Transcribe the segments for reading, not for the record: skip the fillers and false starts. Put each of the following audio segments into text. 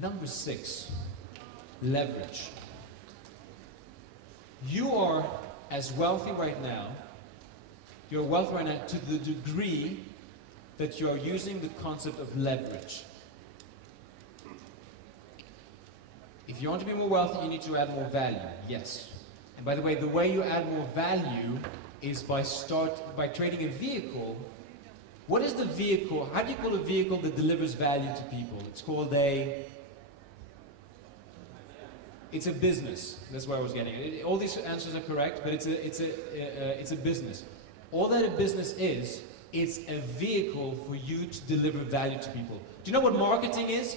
Number 6, leverage. You are as wealthy right now, you're wealthy right now to the degree that you are using the concept of leverage. If you want to be more wealthy, you need to add more value, yes. And by the way you add more value is by creating a vehicle. What is the vehicle? How do you call a vehicle that delivers value to people? It's called it's a business. That's where I was getting it. All these answers are correct, but it's a business. All that a business is, it's a vehicle for you to deliver value to people. Do you know what marketing is?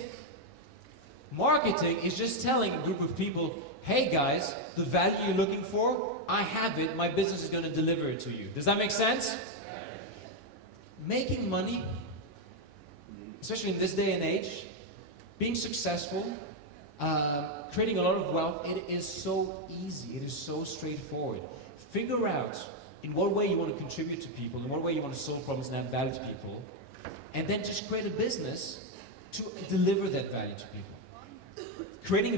Marketing is just telling a group of people, hey guys, the value you're looking for, I have it, my business is going to deliver it to you. Does that make sense? Making money, especially in this day and age, being successful, creating a lot of wealth, it is so easy, it is so straightforward. Figure out in what way you want to contribute to people, in what way you want to solve problems and add value to people, and then just create a business to deliver that value to people. Creating a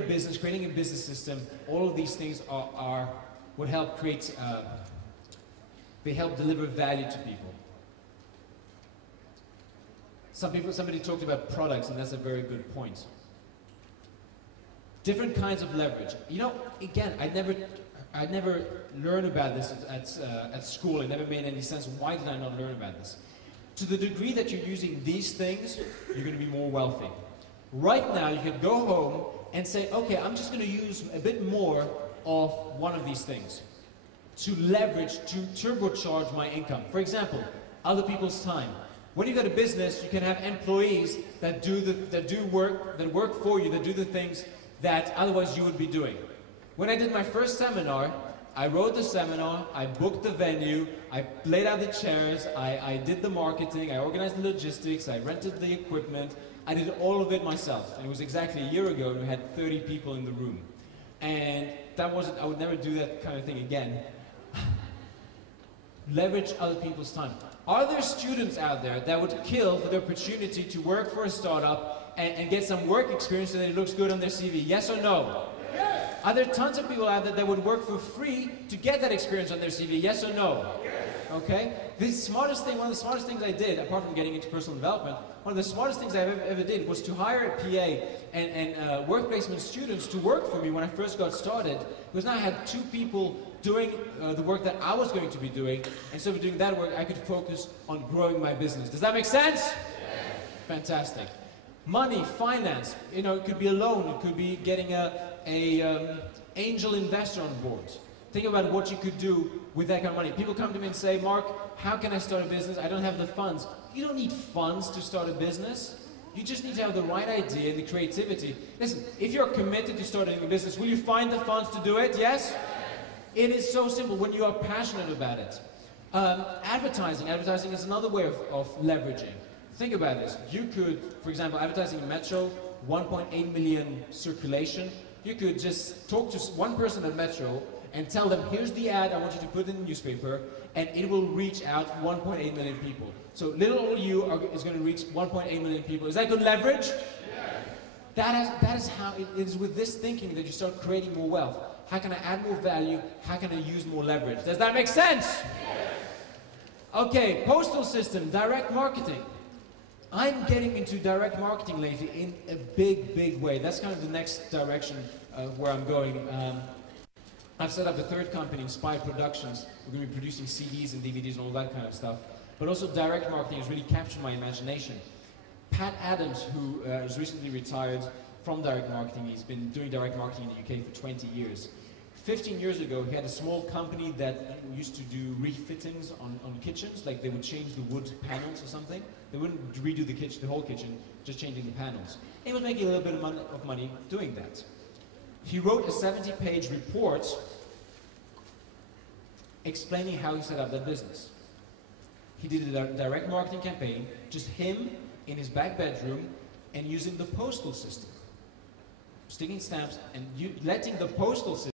business system, all of these things are what help create, they help deliver value to people. Somebody talked about products, and that's a very good point. Different kinds of leverage. You know, again, I never learned about this at school. It never made any sense. Why did I not learn about this? To the degree that you're using these things, you're going to be more wealthy. Right now, you can go home and say, okay, I'm just going to use a bit more of one of these things to leverage, to turbocharge my income. For example, other people's time. When you've got a business, you can have employees that work for you, that do the things that otherwise you would be doing. When I did my first seminar, I wrote the seminar, I booked the venue, I laid out the chairs, I did the marketing, I organized the logistics, I rented the equipment, I did all of it myself. And it was exactly a year ago and we had 30 people in the room. And I would never do that kind of thing again. Leverage other people's time. Are there students out there that would kill for the opportunity to work for a startup and get some work experience so that it looks good on their CV? Yes or no? Yes. Are there tons of people out there that would work for free to get that experience on their CV? Yes or no? Yes. Okay? One of the smartest things I did, apart from getting into personal development, one of the smartest things I ever did was to hire a PA and work placement students to work for me when I first got started, because now I had 2 people doing the work that I was going to be doing, and so of doing that work, I could focus on growing my business. Does that make sense? Yes. Fantastic. Money, finance, you know, it could be a loan, it could be getting a angel investor on board. Think about what you could do with that kind of money. People come to me and say, Mark, how can I start a business? I don't have the funds. You don't need funds to start a business. You just need to have the right idea and the creativity. Listen, if you're committed to starting a business, will you find the funds to do it? Yes? It is so simple when you are passionate about it. Advertising is another way of leveraging. Think about this. You could, for example, advertising in Metro, 1.8 million circulation. You could just talk to one person at Metro and tell them, here's the ad I want you to put in the newspaper, and it will reach out 1.8 million people. So little old you is going to reach 1.8 million people. Is that good leverage? Yeah. That is how it is with this thinking that you start creating more wealth. How can I add more value? How can I use more leverage? Does that make sense? Yes. Okay, postal system, direct marketing. I'm getting into direct marketing lately in a big way. That's kind of the next direction where I'm going. I've set up a 3rd company, Inspired Productions. We're going to be producing CDs and DVDs and all that kind of stuff. But also direct marketing has really captured my imagination. Pat Adams, who is recently retired from direct marketing, he's been doing direct marketing in the UK for 20 years. 15 years ago, he had a small company that used to do refittings on kitchens, like they would change the wood panels or something. They wouldn't redo the whole kitchen, just changing the panels. And he was making a little bit of money doing that. He wrote a 70-page report explaining how he set up that business. He did a direct marketing campaign, just him in his back bedroom and using the postal system. Sticking stamps and letting the postal system